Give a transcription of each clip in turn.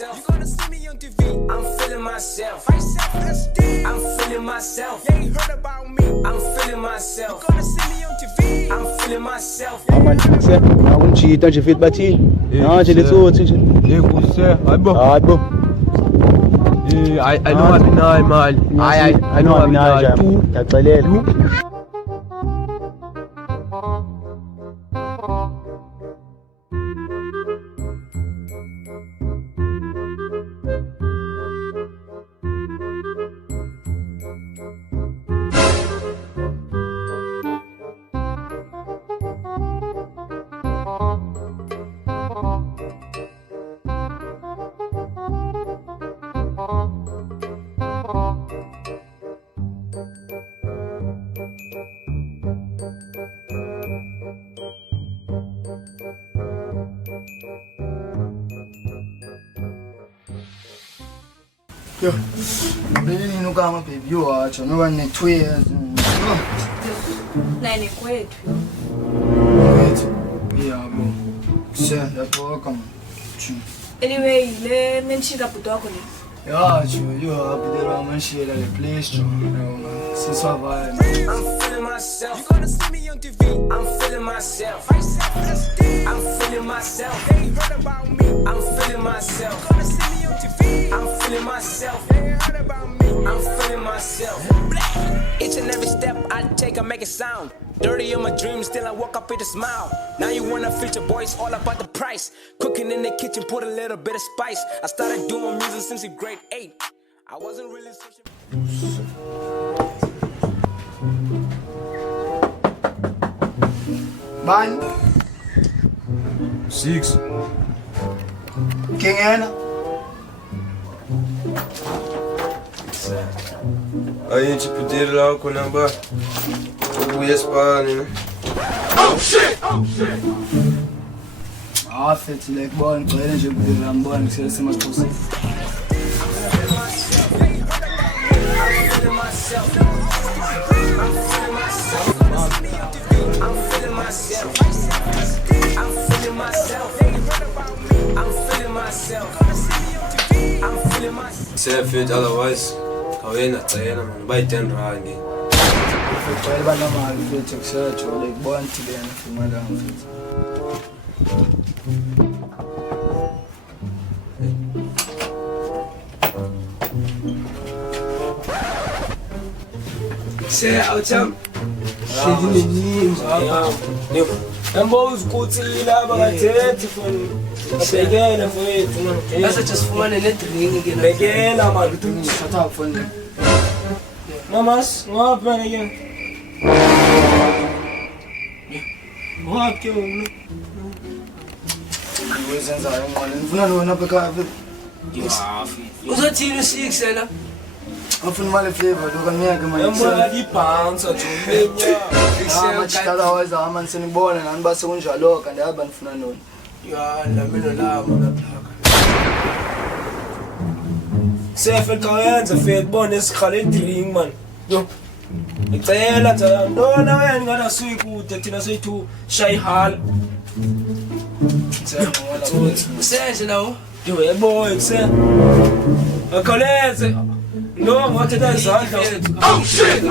You gonna see me on TV. I'm feeling myself. I'm feeling myself. Yeah, you heard about me. I'm feeling myself. You gonna see me on TV. I'm feeling myself. Aman se, akun chita nje fit bathi. Nje letsothi nje. Kuse, hayibo. Hayibo. I know abinayo imali. I know abinayo. Ngiyaxelela. Yo, really no kama baby you watch. No one 2 years. Nani kwethu. Wait. Yeah, bro. Sir, yapo kama. Anyway, le menchika bhuti wakho le. Yeah, you up there on share the place, Joe. Since I I'm feeling myself. You gonna see me on TV. I'm feeling myself. I'm feeling myself. They heard about me. I'm feeling myself. You gonna see me on TV. I'm feeling myself. They heard about me. I'm feeling myself. Each and every step I take, I make it sound. Dirty in my dreams, still I woke up with a smile. Now you wanna feature, boy, it's all about the price. Cooking in the kitchen, put a little bit of spice. I started doing music since grade 8. I wasn't really searching. Ban 6. King Anna. A gente pedir lá com a ba. O Espanha, né? Oh shit! Ah, fit like born, but I just be I'm born, so it's much pussy. I'm feeling myself. I'm feeling myself. I'm feeling myself. I'm feeling myself. I'm feeling myself. I'm feeling myself. Say fit otherwise. Kawena tsayena man by 10 rand. Try ba na mali fit search like born today and for madam fit. Say awutham. Shedini Nyo. Yambos kutsila bakathethi foni. Abekela mfowethu. Bese just fumane ne drink ke. Bekela mali uthi Shut up for them. Namas, ngapha ngeke. Ngapha wena. Uzenza ngone. Ngifuna lona beka fit. Uzothini 6 yena? Ngifuna mali flavor lo kanyeke manje. Yambona iphansa jomenya. Machitala waza ama nsinibona nani base kunjalo kanti aba nifuna nona. Ya lamelo lama ngaphaka. Sefe kayenza fet bona esikhale drink man. Yo. Ngicela nje ntona wena ngana suyikude thina soyithu shy hall. Usenze lawo. Yo yebo ekuse. Akoleze. No, wathatha izandla. Oh shit.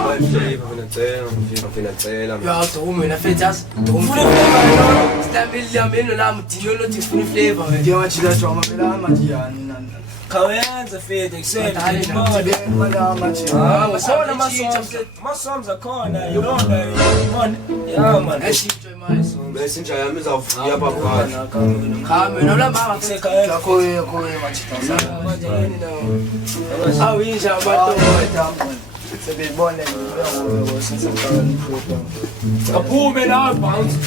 Ja, drum in der Fetas. Drum flavor. Stamil yamelo la mutiyo lo tifuni flavor. Ngiye wachila choma phela amadiyani nani. Kayenza fet ekuse. Masona Masomza khona yona man. Yeah man. Enjoy my song. Bese nje yami izawufika apha phakathi. Khame nola mama Sekayela. Koye machita sana. awinja abantu. Sebebone ngoba sisakani program. Kaphume la bounce.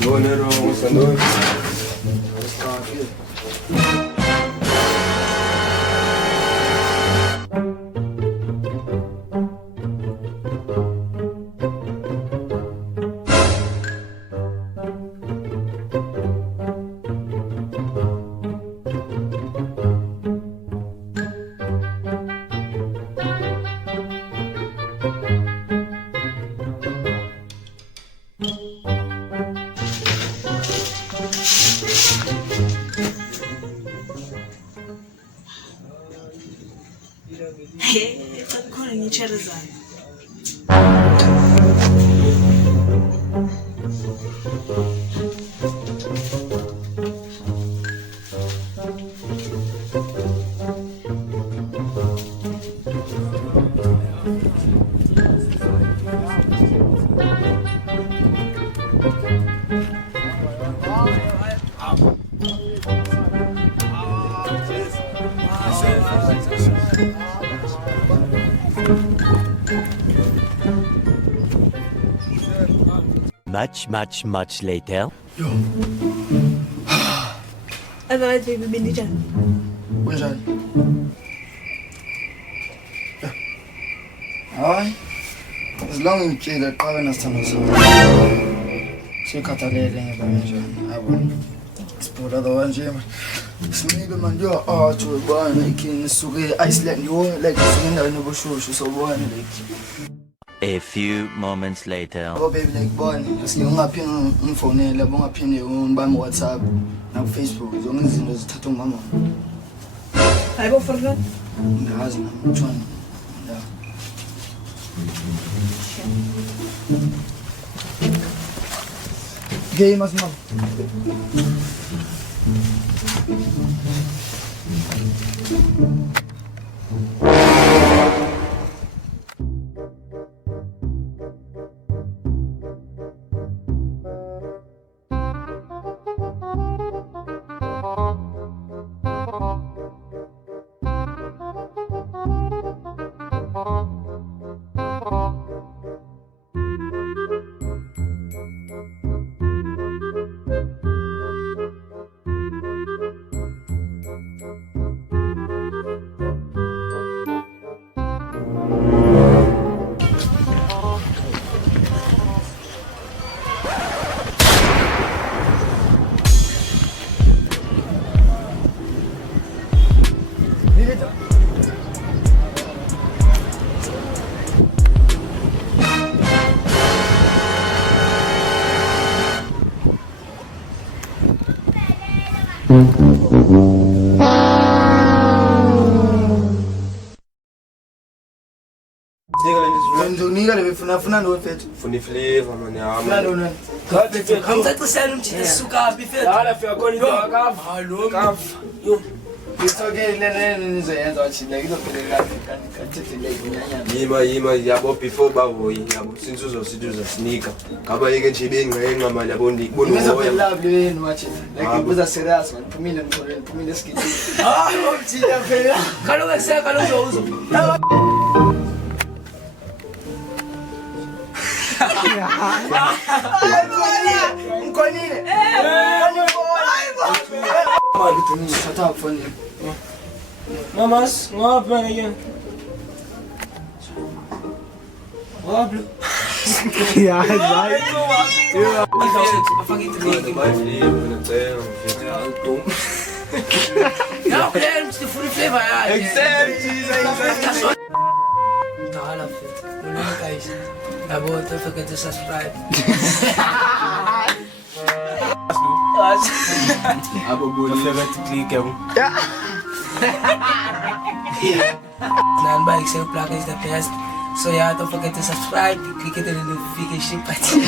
Donero, usando. Cherizane. Much later. Otherwise, baby, bindijan. Kunjani? Hayi. As long as ngitshela qala nasithando sami. Sikhathalele ngebanje yabo. Siphola la nje. Sinike manje yo art ubani iking suke Iceland yo like suke endaweni obushushu sobona like. A few moments later. Oh baby like boy, singaphinde ngifonele bongaphinde ngibame WhatsApp na Facebook zonke izinto zithatha umama. Hayibo Ferdinand. Ngazi namtshwana. Yeah. Game as mom. Ndonika lebefuna ndo mfethu. Funa iflavor man Funa yami. ndo. Kamcacisela umjini suka phi fethu. Hala fika khona into akava. Hallo. Yo. Isokele lena nizoyenza wathina kuzophelela kanti lenyanya. Yima yabo before bahoyi yabo since uzosiduza sneaker. Ngaba yeke nje bengcenqa manje yabo ndikubona Ngizophela yini wathina. Like buza serious man. Phumile skiti. Ah, umjini phela. Kaloku seka lozo. Nkonile. Thatha phone. Mamas, ngapha ngeke. Wablo. Ja, nein. Afakile Ngeke bayiflipa ngicela mfethu. Ya phela umjini funa iflavor yakhe. Accept. Hala fethu. Lolonke guys. Yabo, don't forget to subscribe. Abo bolile click yabo. Nanba Excel plug is the best. So yeah, don't forget to subscribe, click the notification button.